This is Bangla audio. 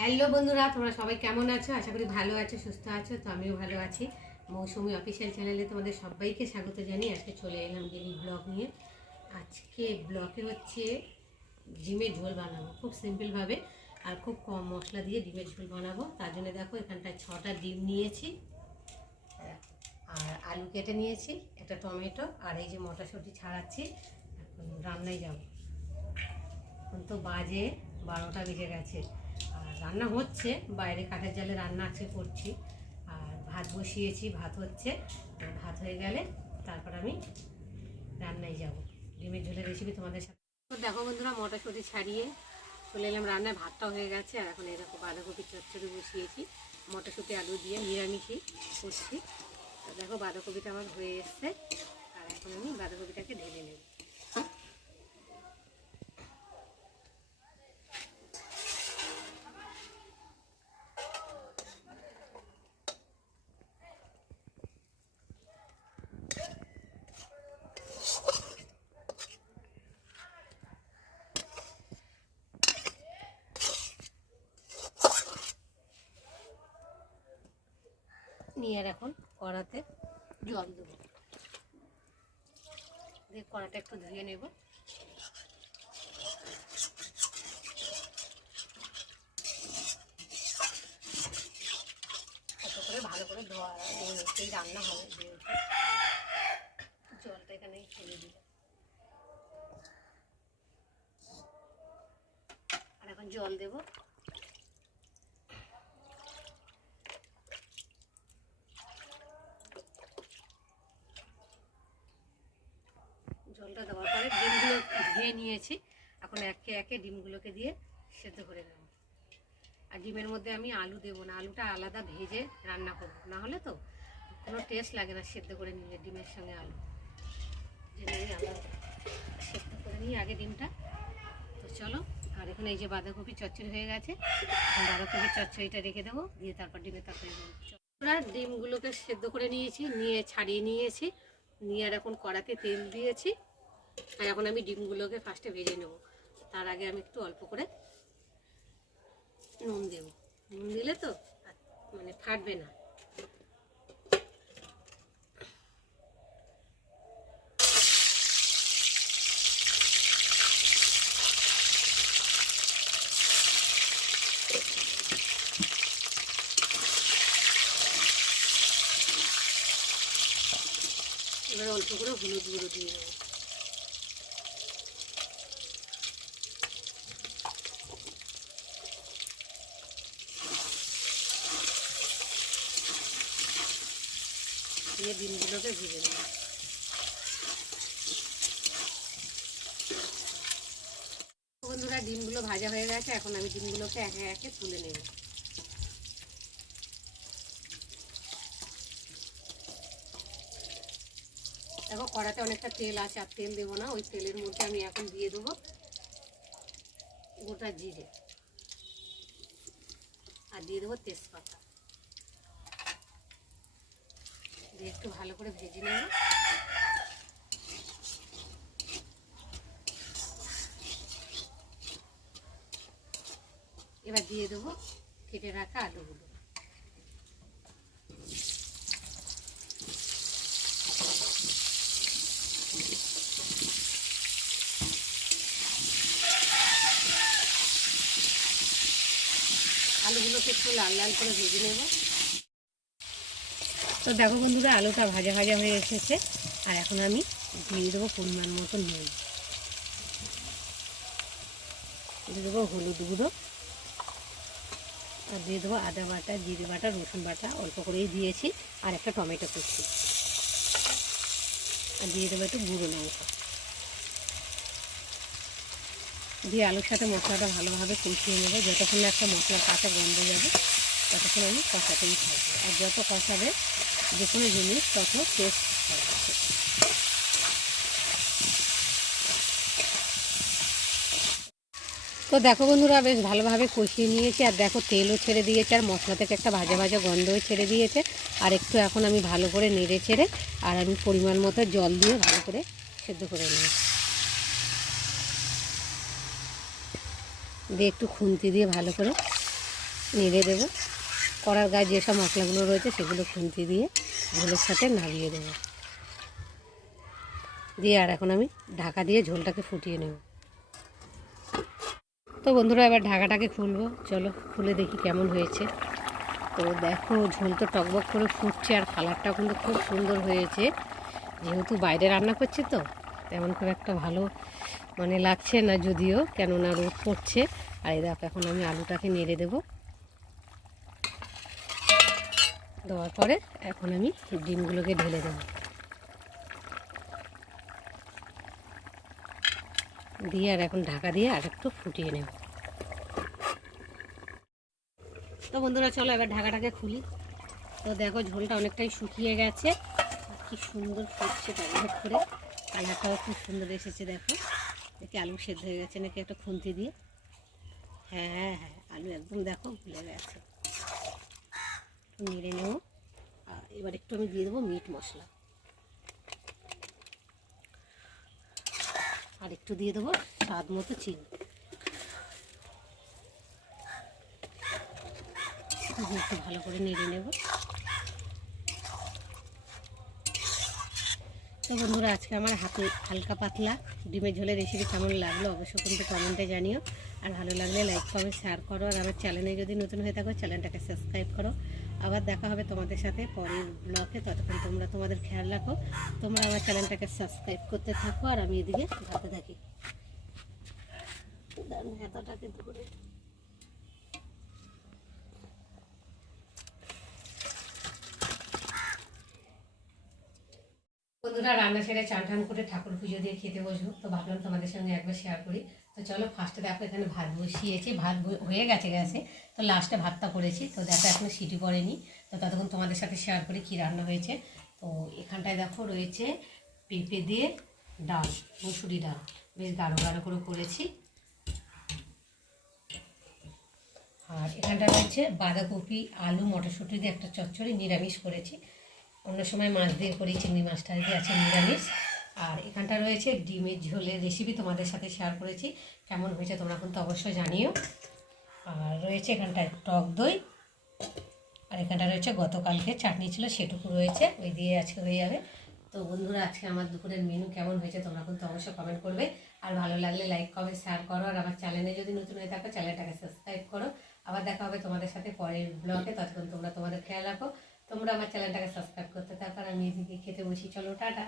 হ্যালো বন্ধুরা, তোমরা সবাই কেমন আছো? আশা করি ভালো আছো, সুস্থ আছো। তো আমিও ভালো আছি। মৌসুমি অফিসিয়াল চ্যানেলে তোমাদের সবাইকে স্বাগত জানিয়ে আজকে চলে এলাম ডেলি ব্লগ নিয়ে। আজকে ব্লগে হচ্ছে ডিমের ঝোল বানাবো খুব সিম্পলভাবে আর খুব কম মশলা দিয়ে ডিমের ঝোল বানাবো। তার জন্য দেখো এখানটায় 6টা ডিম নিয়েছি আর আলু কেটে নিয়েছি, একটা টমেটো আর এই যে মটরশুঁটি ছাড়াচ্ছি। এখন রান্নায় যাব। এখন তো বাজে 12টা বেজে গেছে আর রান্না হচ্ছে বাইরে, কাঠের জালে রান্না আছে করছি। আর ভাত বসিয়েছি, ভাত হচ্ছে। ভাত হয়ে গেলে তারপর আমি রান্নায় যাব, ডিমের ঝোলের রেসিপি তোমাদের সাথে। তো দেখো বন্ধুরা, মটরশুঁটি ছাড়িয়ে চলে এলাম রান্নায়। ভাতটাও হয়ে গেছে আর এখন এরকম বাঁধাকপি চচ্চড়ি বসিয়েছি, মটরশুঁটি আলু দিয়ে নিরামিষই করছি। তো দেখো বাঁধাকপিটা আমার হয়ে এসছে আর এখন আমি বাঁধাকপিটাকে ঢেলে নেব। নিয়ে আর এখন কড়াতে জল দেবো, দিয়ে কড়াটা একটু ধুয়ে নেব। এত করে ভালো করে ধোয়া এই রান্না হবে। জলটা এখানে ফেলে দিল আর এখন জল দেবো। জলটা দেওয়ার পরে ডিমগুলো ধুয়ে নিয়েছি, এখন একে একে ডিমগুলোকে দিয়ে সেদ্ধ করে নেব। আর ডিমের মধ্যে আমি আলু দেবো না, আলুটা আলাদা ভেজে রান্না করবো, না হলে তো কোনো টেস্ট লাগে না সেদ্ধ করে নিলে ডিমের সঙ্গে আলু। যেটা আলাদা সেদ্ধ করে নিই আগে ডিমটা। তো চলো, আর এখানে এই যে বাঁধাকপি চচ্চড়ি হয়ে গেছে, বাঁধাকপির চচ্চড়িটা রেখে দেবো, দিয়ে তারপর ডিমের তরকারি দেবো। ডিমগুলোকে সেদ্ধ করে নিয়েছি, নিয়ে ছাড়িয়ে নিয়েছি, নিয়ে আর এখন কড়াতে তেল দিয়েছি। আর এখন আমি ডিমগুলোকে ফার্স্টে ভেজে নেব। তার আগে আমি একটু অল্প করে নুন দেব, নুন দিলে তো মানে ফাটবে না। এবার অল্প করে হলুদ গুঁড়ো দিয়ে দেবো। দিয়ে ডিমগুলোকে ভেজে নেব। বন্ধুরা, ডিমগুলো ভাজা হয়ে গেছে, এখন আমি ডিমগুলোকে একে একে তুলে নেব। দেখো কড়াতে অনেকটা তেল আছে, আর তেল দেবো না, ওই তেলের মধ্যে আমি এখন দিয়ে দেবো গোটা জিরে আর দিয়ে দেবো তেজপাতা, দিয়ে একটু ভালো করে ভেজে নেব। এবার দিয়ে দেবো কেটে রাখা আলুগুলো। আলুগুলোকে একটু লাল লাল করে ভেজে নেব। তো দেখো বন্ধুরা, আলুটা ভাজা ভাজা হয়ে এসেছে আর এখন আমি দিয়ে দেবো পরিমাণ মতো নুন, দিয়ে দেবো হলুদ গুঁড়ো আর দিয়ে দেবো আদা বাটা, জিরে বাটা, রসুন বাটা অল্প করেই দিয়েছি, আর একটা টমেটো কুচি, আর দিয়ে দেবো একটু গুঁড়ো লঙ্কা। দিয়ে আলুর সাথে মশলাটা ভালোভাবে কষিয়ে নেবো, যতক্ষণ না একটা মশলার কাঁচা গন্ধ যাবে ততক্ষণ আমি কষাতেই থাকবো। আর যত কষাবে যে কোনো জিনিস তত টেস্ট হবে। তো দেখো বন্ধুরা, বেশ ভালোভাবে কষিয়ে নিয়েছি আর দেখো তেলও ছেড়ে দিয়েছে আর মশলা থেকে একটা ভাজা ভাজা গন্ধও ছেড়ে দিয়েছে। আর একটু এখন আমি ভালো করে নেড়ে ছেড়ে আর আমি পরিমাণ মতো জল দিয়ে ভালো করে সেদ্ধ করে নেব। দিয়ে একটু খুন্তি দিয়ে ভালো করে নেড়ে দেবো। কড়ার গায়ে যেসব মশলাগুলো রয়েছে সেগুলো খুন্তি দিয়ে ঝোলের সাথে নাড়িয়ে দেবো। দিয়ে আর এখন আমি ঢাকা দিয়ে ঝোলটাকে ফুটিয়ে নেব। তো বন্ধুরা এবার ঢাকাটাকে খুলবো, চলো খুলে দেখি কেমন হয়েছে। তো দেখো ঝোল তো টকবক করে ফুটছে আর কালারটাও কিন্তু খুব সুন্দর হয়েছে। যেহেতু বাইরে রান্না করছি তো তেমন খুব একটা ভালো লাগছে না, যদিও কেননা রোদ পড়ছে। আর এই দেখো এখন আমি আলুটাকে নেড়ে দেবো। দেওয়ার পরে এখন আমি ডিমগুলোকে ঢেলে দেবো, দিয়ে আর এখন ঢাকা দিয়ে আর একটু ফুটিয়ে নেব। তো বন্ধুরা চলো এবার ঢাকাটাকে খুলি। তো দেখো ঝোলটা অনেকটাই শুকিয়ে গেছে, কি সুন্দর ফুটছে টকবক করে, কালারটাও খুব সুন্দর এসেছে। দেখো দেখি আলু সেদ্ধ হয়ে গেছে নাকি একটা খুন্তি দিয়ে। হ্যাঁ হ্যাঁ হ্যাঁ, আলু একদম দেখো ভুলে গেছে। নেড়ে নেব। আর এবার একটু আমি দিয়ে দেবো মিট মশলা, আর একটু দিয়ে দেবো স্বাদ মতো চিনি। একটু ভালো করে নেড়ে নেব। তো বন্ধুরা আজকে আমার হাতে হালকা পাতলা ডিমের ঝোলের রেসিপি কেমন লাগলো অবশ্যই কিন্তু কমেন্টে জানিও। আর ভালো লাগলে লাইক কমেন্ট শেয়ার করো। আর আমার চ্যানেলে যদি নতুন হয়ে থাকো চ্যানেলটাকে সাবস্ক্রাইব করো। আবার দেখা হবে তোমাদের সাথে পরের ব্লগে। ততক্ষণ তোমরা তোমাদের খেয়াল রাখো। তোমরা আমার চ্যানেলটাকে সাবস্ক্রাইব করতে থাকো আর আমি এদিকে ভাতে থাকি। ভাতাটাকে ধরে বন্ধুরা রান্না সেরে চান টান করে ঠাকুর পুজো দিয়ে খেতে বসবো, তো ভাবলাম তোমাদের সঙ্গে একবার শেয়ার করি। তো চলো ফার্স্টে দেখো এখানে ভাত বসিয়েছি, ভাত হয়ে গেছে গ্যাসে। তো লাস্টে ভাতটা করেছি, তো দেখো এখনো সিটি পড়েনি। তো ততক্ষণ তোমাদের সাথে শেয়ার করি কী রান্না হয়েছে। তো এখানটায় দেখো রয়েছে পেঁপে দিয়ে ডাল, মুসুরি ডাল, বেশ গাঢ় গাঢ় করে করেছি। আর এখানটা রয়েছে বাঁধাকপি আলু মটরশুঁটি দিয়ে একটা চচ্চড়ি, নিরামিষ করেছি। অন্য সময় মাছ দিয়ে করি, চিংড়ি মাছটা দিয়ে আছে নিরামিষ। আর এখানটা রয়েছে ডিমের ঝোলের রেসিপি, তোমাদের সাথে শেয়ার করেছি। কেমন হয়েছে তোমরা কিন্তু অবশ্যই জানিও। আর রয়েছে এখানটায় টক দই। আর এখানটা রয়েছে গতকালকে চাটনি ছিল সেটুকু রয়েছে, ওই দিয়ে আজকে হয়ে যাবে। তো বন্ধুরা আজকে আমার দুপুরের মেনু কেমন হয়েছে তোমরা কিন্তু অবশ্যই কমেন্ট করবে। আর ভালো লাগলে লাইক কমেন্ট শেয়ার করো। আর আমার চ্যানেলে যদি নতুন হয়ে থাকো চ্যানেলটাকে সাবস্ক্রাইব করো। আবার দেখা হবে তোমাদের সাথে পরের ব্লগে। ততক্ষণ তোমরা তোমাদের খেয়াল রাখো। তোমরা আমার চ্যানেলটাকে সাবস্ক্রাইব করতে থাকো আর আমি এদিকে খেতে বসি। চলো টাটা।